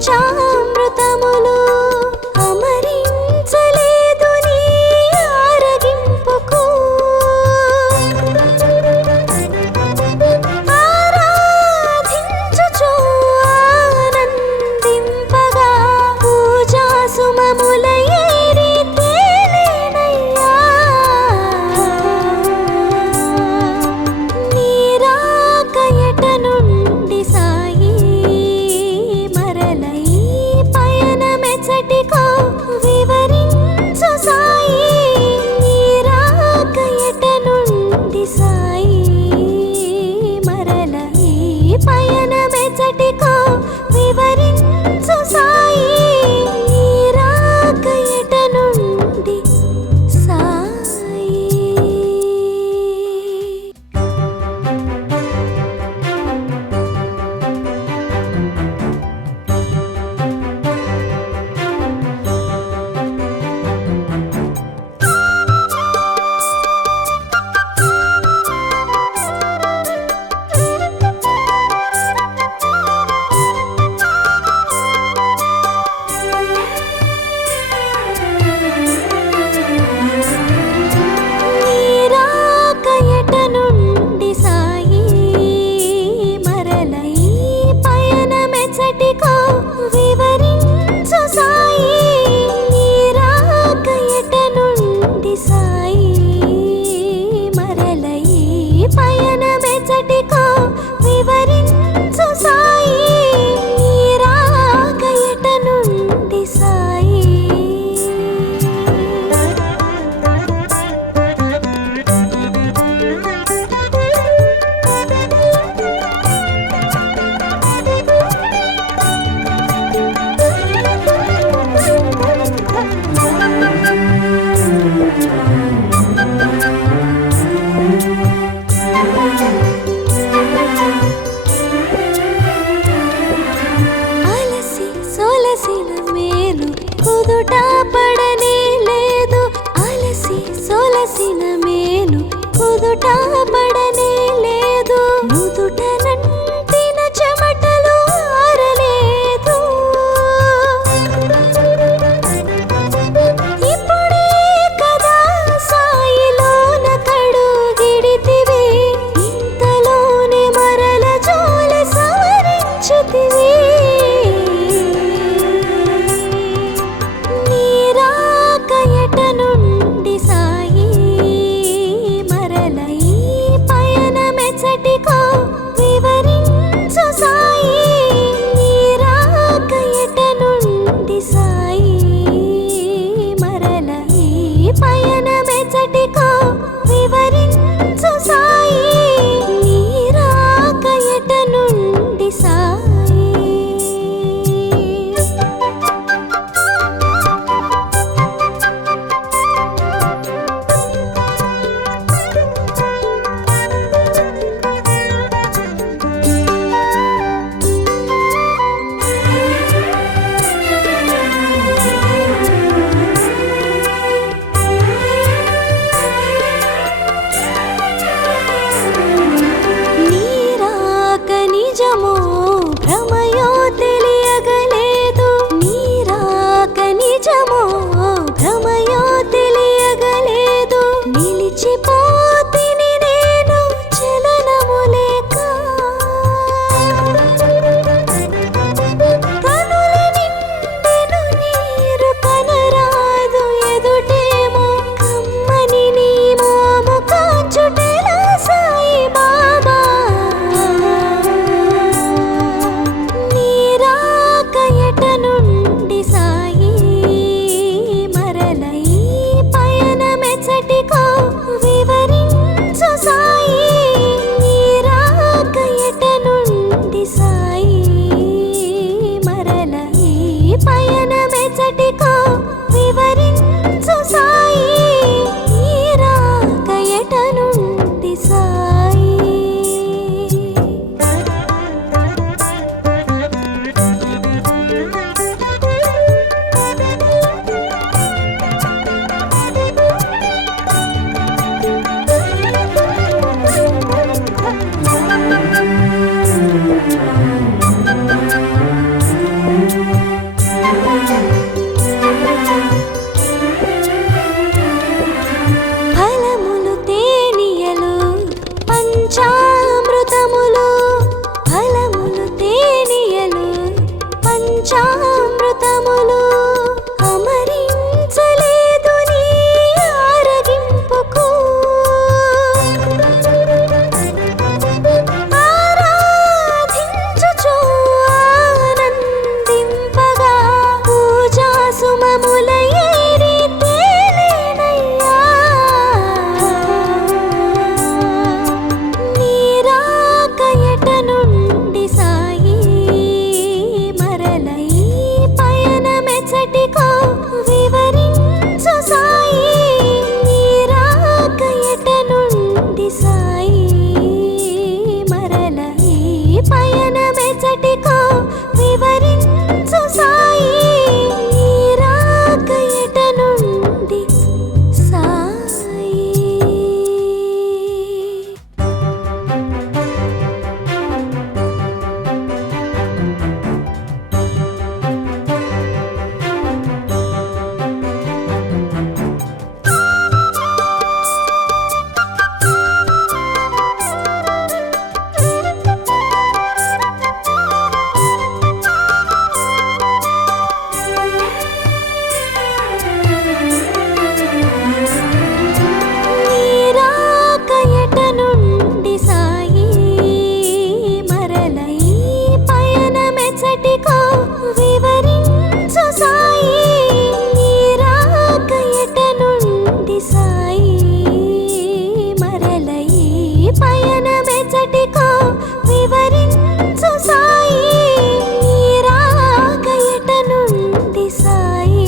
పంచామృతములు అమరించలేదు నీ ఆరగింపుకు ఆరాధించుచు ఆనందింపగా పూజా సుమముల ఏరి తేలేనయ్యా నీ రాక ఎట నుండి సాయి మరల ఈ పయనమెచ్చటికో వివరించు సాయి నీ రాక ఎట నుండి సాయి మరల ఈ పయనమెచ్చటికో వివరించు సాయి నీ రాక ఎట నుండి సాయి. నీ రాక ఎట నుండి సాయి మరల ఈ పయనమెచ్చటికో వివరించు సాయి నీ రాక ఎట నుండి సాయి మరల ఈ పయనమెచ్చటికో వివరించు సాయి నీ రాక ఎట నుండి సాయి. అలసి సొలసిన మేలు కుదుట పడనే లేదు అలసి సొలసిన మేలు కుదుట పడనే లేదు నుదుట నంటిన చెమటలు ఆరలేదు ఇప్పుడే కదా సాయిలోన కడుగిడితివి ఇంతలోనే మరల జోల సవరించితివి నీ రాక ఎట నుండి సాయి మరల ఈ పయనమెచ్చటికో వివరించు సాయి నీ రాక ఎట నుండి సాయి మరల ఈ పయనమెచ్చటికో వివరించు సాయి నీ రాక ఎట నుండి సాయి. నీ రాక నిజమో భ్రమయో తెలియగలేదు నీ రాక నిజమో భ్రమయో తెలియగలేదు నిలిచిపోతిని నేను చలనము లేక కనుల నిండెను నీరు కనరాదు ఎదుటేమో కమ్మని నీ మోము కాచుటెలా సాయి బాబా నీ రాక ఎట నుండి సాయి మరల ఈ పయనమెచ్చటికో వివరించు సాయి నీ రాక ఎట నుండి సాయి మరల ఈ పయనమెచ్చటికో వివరించు సాయి నీ రాక ఎట నుండి సాయి. Thank you. పంచామృతములు అమరించలేదు నీ ఆరగింపుకు ఆరాధించుచు ఆనందింపగా పూజా సుమముల ఏరి తేలేనయ్యా నీ రాక ఎట నుండి సాయి మరల ఈ పయనమెచ్చటికో వివరించు సాయి నీ రాక ఎట నుండి సాయి మరల ఈ పయనమెచ్చటికో వివరించు సాయి నీ రాక ఎట నుండి సాయి. నీ రాక ఎట నుండి సాయి మరల ఈ పయనమెచ్చటికో వివరించు సాయి నీ రాక ఎట నుండి సాయి మరల ఈ పయనమెచ్చటికో వివరించు సాయి నీ రాక ఎట నుండి సాయి.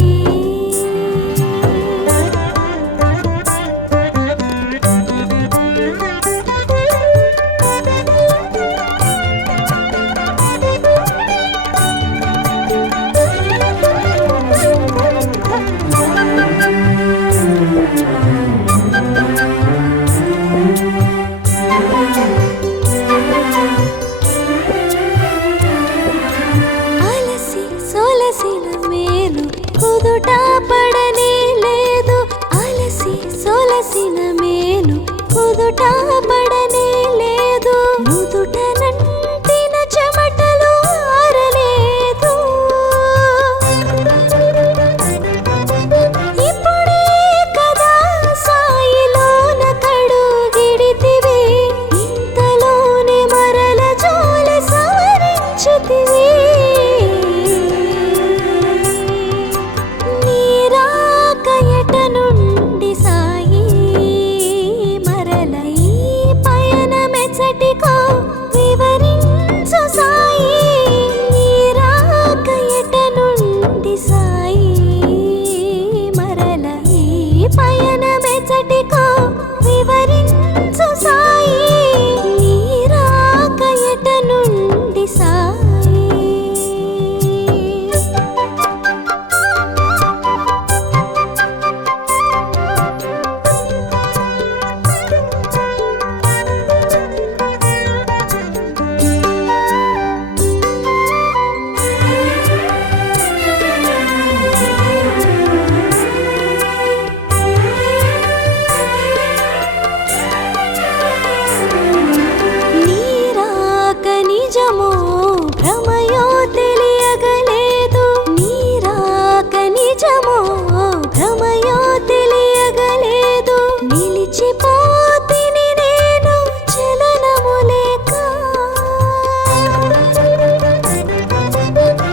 అలసి సొలసిన మేలు కుదుట పడనే లేదు అలసి సొలసిన మేలు కుదుట పడనే లేదు నుదుట నంటిన చెమటలు ఆరలేదు ఇప్పుడే కదా సాయిలోన కడుగిడితివి ఇంతలోనే మరల జోలి సవరించితివి నీ రాక ఎట నుండి సాయి మరల ఈ పయనమెచ్చటికో వివరించు సాయి నీ రాక ఎట నుండి సాయి మరల ఈ పయనమెచ్చటికో వివరించు సాయి నీ రాక ఎట నుండి సాయి. నీ రాక నిజమో భ్రమయో తెలియగలేదు నీ రాక నిజమో భ్రమయో తెలియగలేదు నిలిచిపోతిని నేను చలనము లేక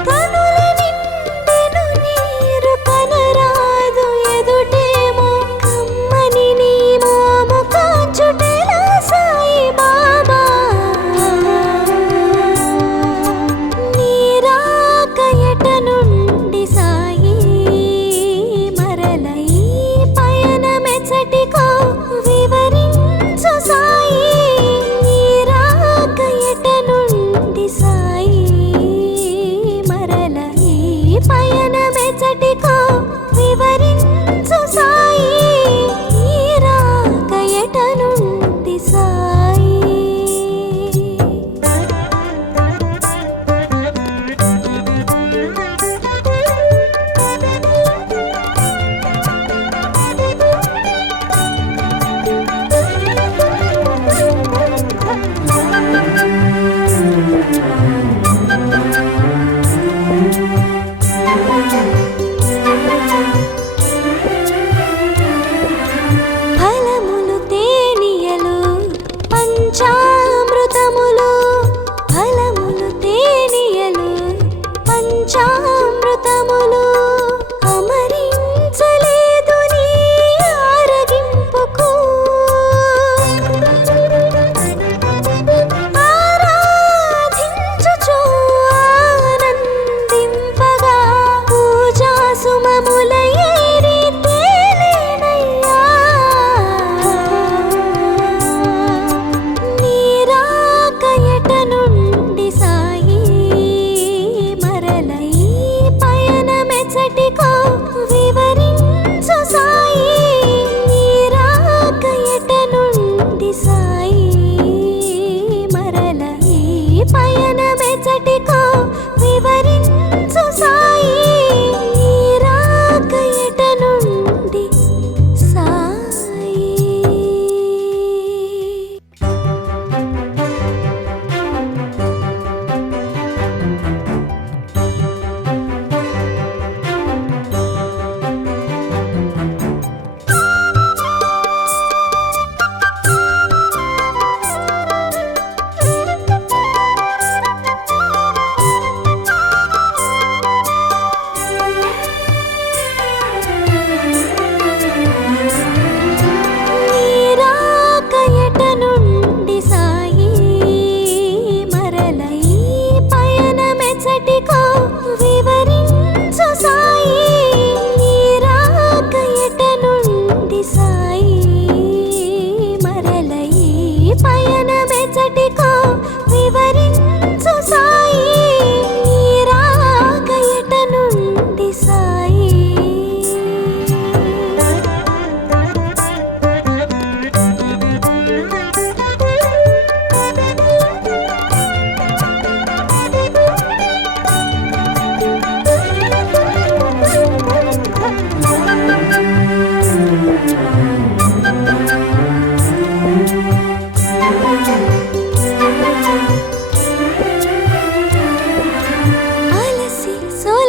కనుల నిండెను నీరు కనరాదు ఎదుటేమో కమ్మని నీ మోము కాంచుటెలా సాయి బాబా నీ రాక ఎట నుండి సాయి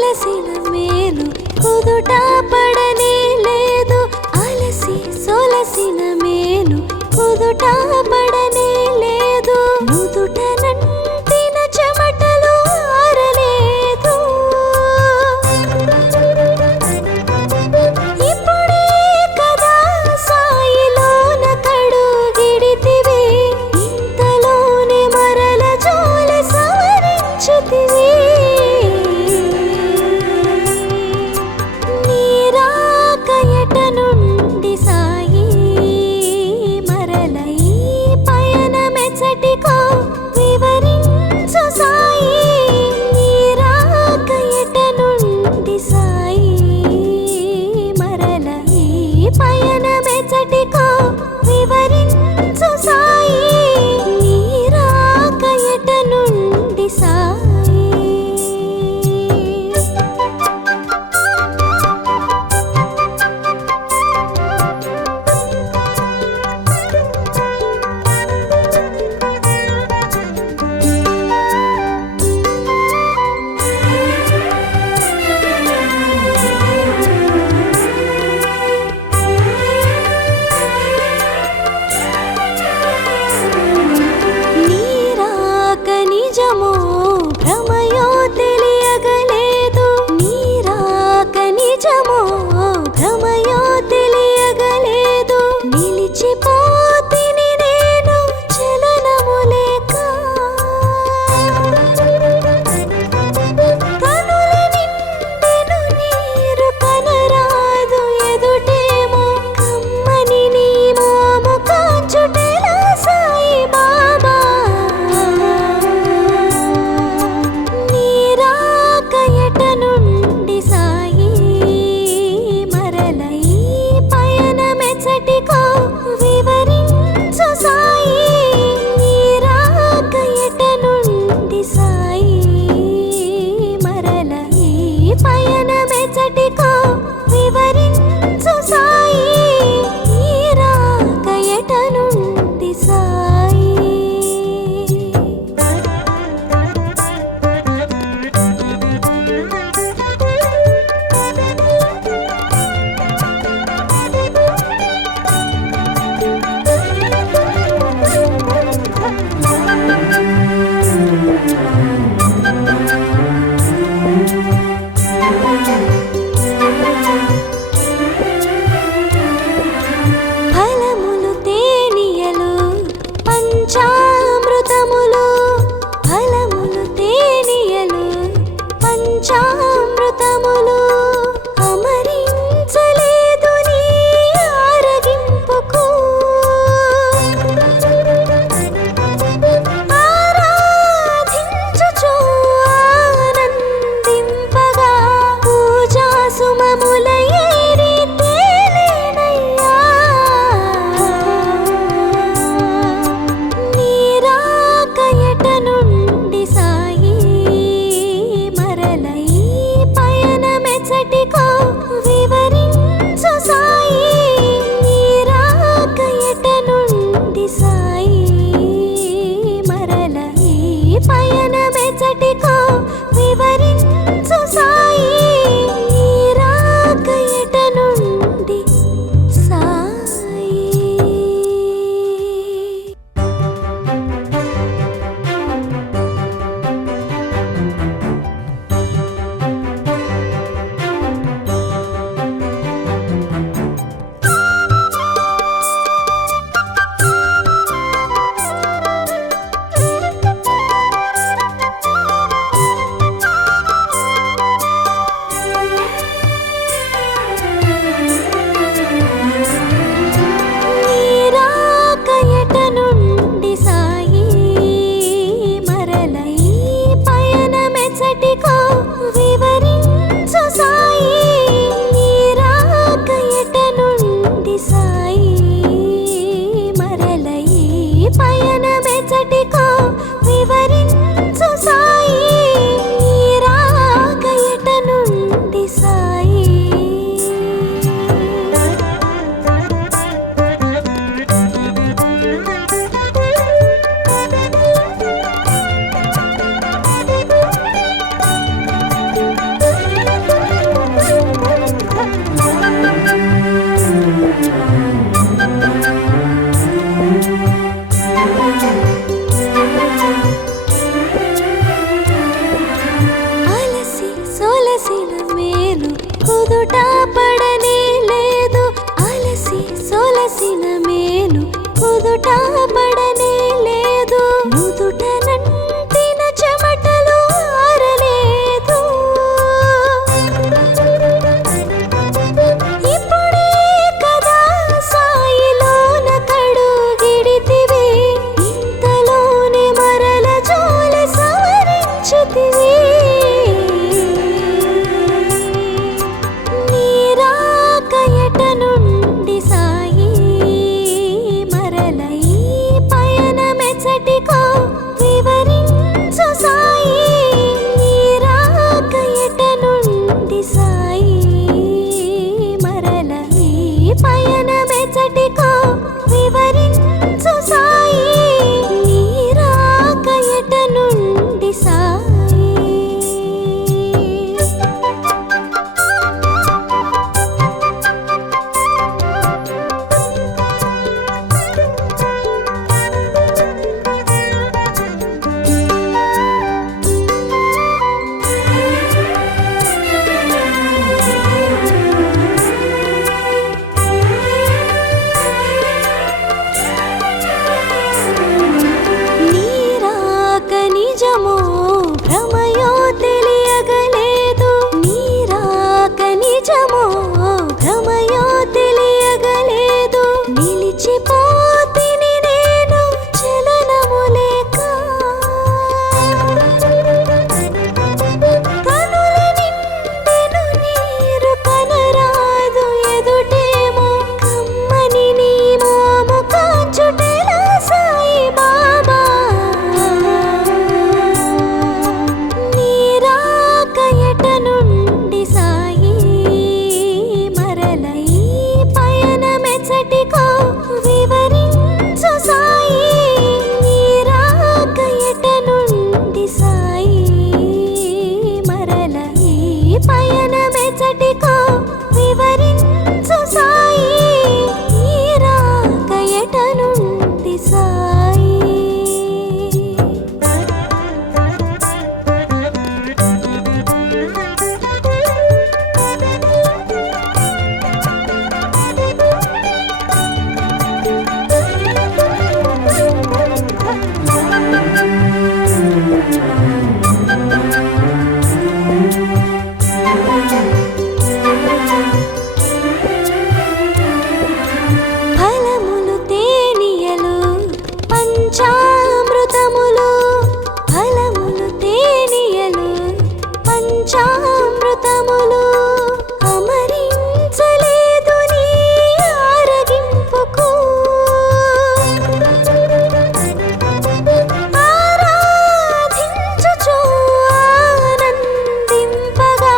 సొలసిన మేలు కుదుట పడనే లేదు. అలసి సొలసిన మేలు కుదుట పడనే లేదు. నుదుట నంటిన చెమటలు ఆరలేదు. ఇప్పుడే కదా సాయిలోన కడుగిడితివి, ఇంతలోనే మరల జోల సవరించితివి. నీరాక ఎట నుండి సాయి మరల ఈ పయనమెచ్చటికో వివరించు సాయి. నీరాక ఎట నుండి సాయి మరల ఈ పయనమెచ్చటికో వివరించు సాయి. నీరాక ఎట నుండి సాయి. నీరాక నిజమో భ్రమయో తెలియగలేదు. నీరాక నిజమో భ్రమయో తెలియగలేదు. నిలిచిపోతిని నేను చలనము లేక. కనుల నిండెను నీరు కనరాదు ఎదుటేమో కమ్మని నీ మోము కాంచుటెలా సాయి బాబా. నీరాక ఎట నుండి సాయి మరల ఈ పయనమెచ్చటికో వివరించు సాయి. నీరాక ఎట నుండి సాయి మరల ఈ పయనమెచ్చటికో వివరించు సాయి. నీరాక ఎట నుండి సాయి. ఫలములు తేనియలు పంచామృతములు, ఫలములు తేనియలు పంచామృతములు. అమరించలేదు నీ ఆరగింపుకు. ఆరాధించుచు ఆనందింపగా పూజా సుమముల ఏరి తేలేనయ్యా. నీరాక ఎట నుండి సాయి మరల ఈ పయనమె నిజమో భ్రమయో తెలియగలేదు. నిలిచిపోతిని నేను చలనము లేక. కనుల నిండెను నీరు కనరాదు ఎదుటేమో కమ్మని నీ మోము కాచుటెలా సాయి బాబా. నీరాక ఎట నుండి సాయి మరల ఈ పయనమెచ్చటికో వివరించు సాయి. నీరాక ఎట నుండి సాయి మరల ఈ పయనమెచ్చటికో వివరించు సాయి. నీరాక ఎట నుండి సాయి. ఫలములు తేనియలు పంచామృతములు. ఫలములు తేనియలు పంచామృతములు. అమరించలేదు నీ ఆరగింపుకు. ఆరాధించుచు ఆనందింపగా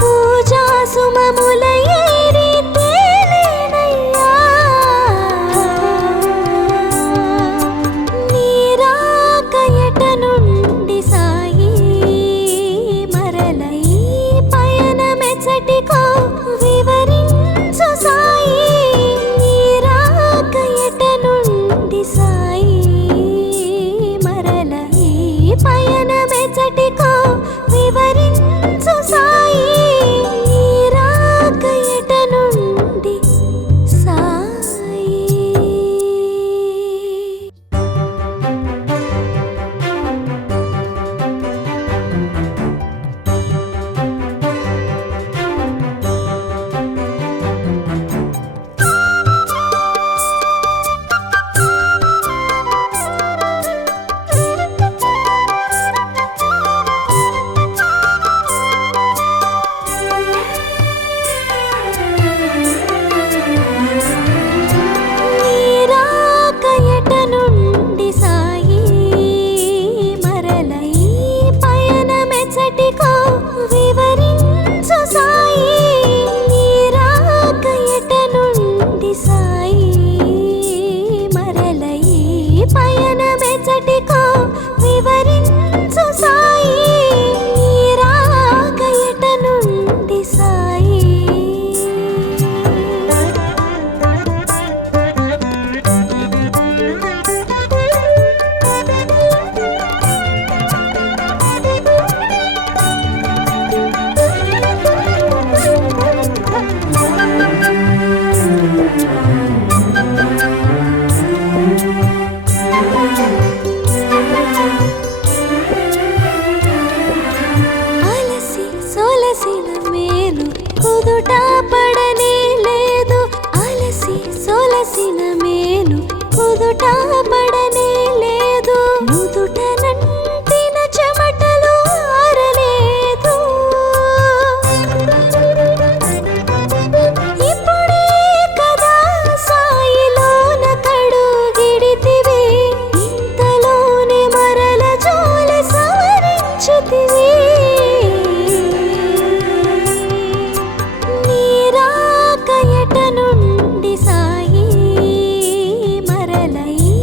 పూజా సుమముల ఏరి తేలేనయ్యా. నీరాక ఎట నుండి సాయి మరల ఈ పయనమెచ్చటికో వివరించు సాయి. నీరాక ఎట నుండి సాయి మరల ఈ పయనమెచ్చటికో వివరించు సాయి. నీరాక ఎట నుండి సాయి. నీరాక ఎట నుండి సాయి మరల ఈ పయనమెచ్చటికో వివరించు సాయి. నీరాక ఎట నుండి సాయి మరల ఈ పయనమెచ్చటికో వివరించు సాయి. నీరాక ఎట నుండి సాయి. అలసి సొలసిన మేలు కుదుట పడనే లేదు. అలసి సొలసిన మేలు కుదుట పడనే లేదు. నుదుట నంటిన చెమటలు ఆరలేదు. ఇప్పుడే కదా సాయిలోన కడుగిడితివి. ఇంతలోనే మరల జోలి సవరించితివి. నీరాక ఎట నుండి సాయి మరల ఈ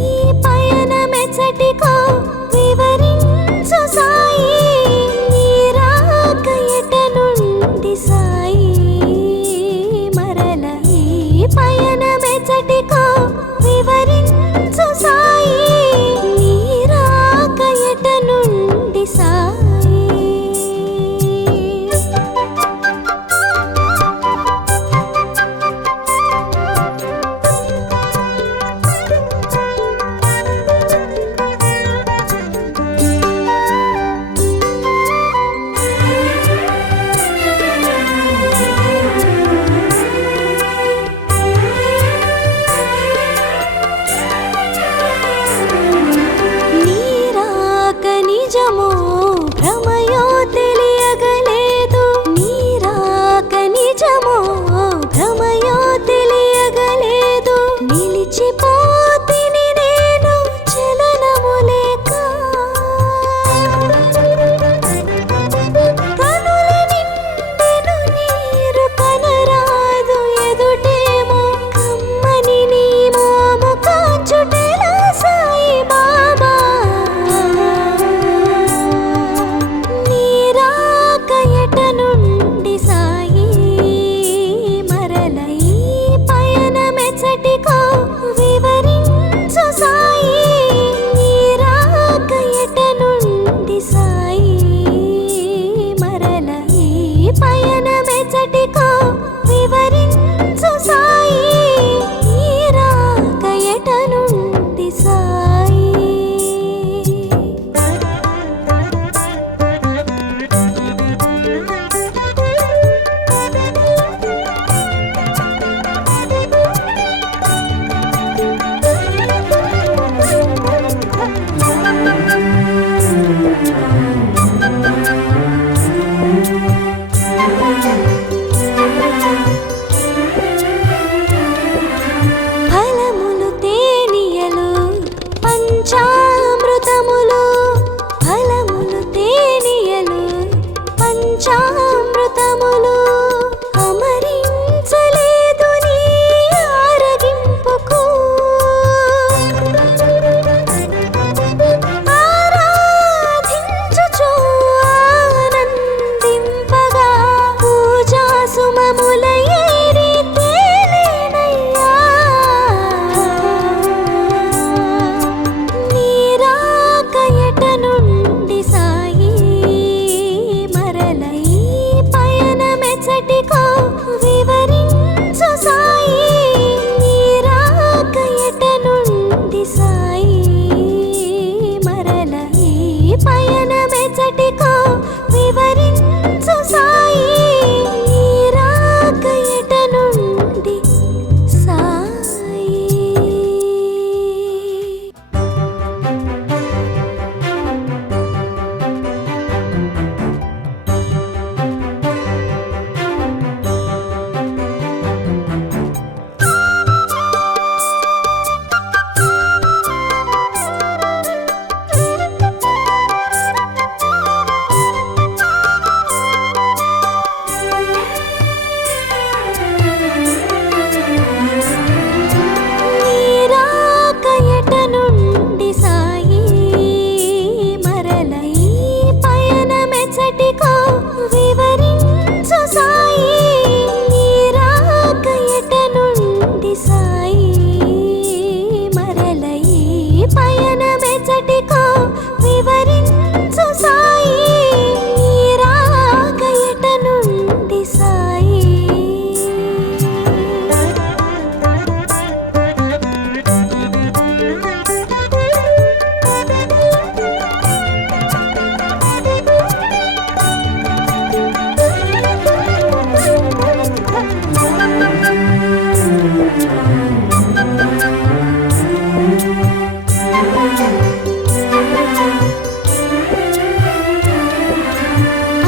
మెచ్చటికో వివరించు సాయి నీ రాక ఎట నుండి సాయి ఫలములు తేనియలు పంచామృతములు ఫలములు తేనియలు పంచామృతములు అమరించలేదు నీ ఆరగింపుకు ఆరాధించుచు ఆనందింపగా పూజా సుమముల ఏరి తేలేనయ్యా నీ రాక ఎట నుండి సాయి మరల ఈ పయనమెచ్చటికో వివరించు సాయి నీ రాక ఎట నుండి సాయి మరల ఈ పయనమెచ్చటికో వివరించు సాయి నీ రాక ఎట నుండి సాయి నీ రాక ఎట నుండి సాయి మరల ఈ పయనమెచ్చటికో వివరించు సాయి నీ రాక ఎట నుండి సాయి మరల ఈ పయనమెచ్చటికో వివరించు సాయి నీ రాక ఎట నుండి సాయి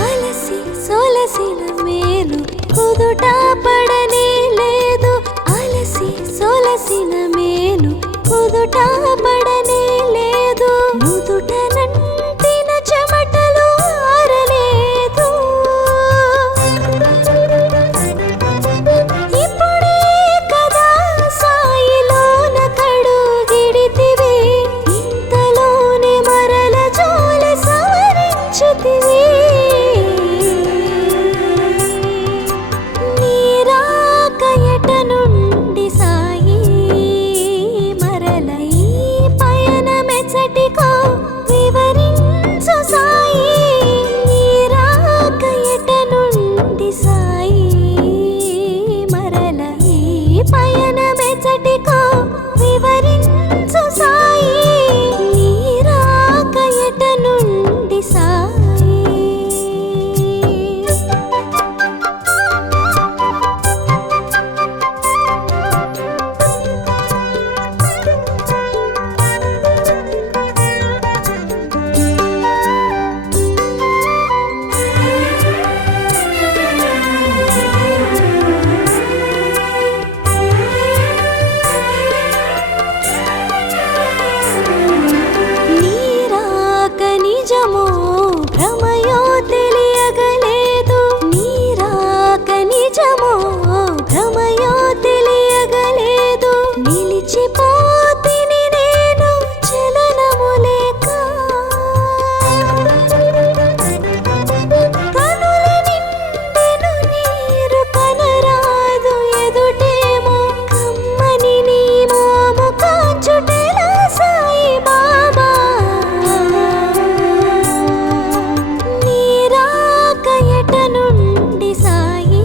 అలసి సొలసిన మేలు కుదుట పడనే లేదు అలసి సొలసిన మేలు కుదుట పడనే లేదు నుదుట నంటిన చెమటలు ఆరలేదు ఇప్పుడే కదా సాయిలోన కడుగిడితివి ఇంతలోనే మరల జోలి సవరించితివి నీ రాక ఎట నుండి సాయి మరల ఈ పయనమెచ్చటికో వివరించు సాయి నీ రాక ఎట నుండి సాయి మరల ఈ పయనమెచ్చటికో వివరించు సాయి నీ రాక ఎట నుండి సాయి నీ రాక నిజమో భ్రమయో తెలియగలేదు నీ రాక నిజమో భ్రమయో తెలియగలేదు నిలిచిపోతిని నేను చలనము లేక కనుల నిండెను నీరు కనరాదు ఎదుటేమో కమ్మని నీ మోము కాచుటెలా సాయి బాబా నీ రాక ఎట నుండి సాయి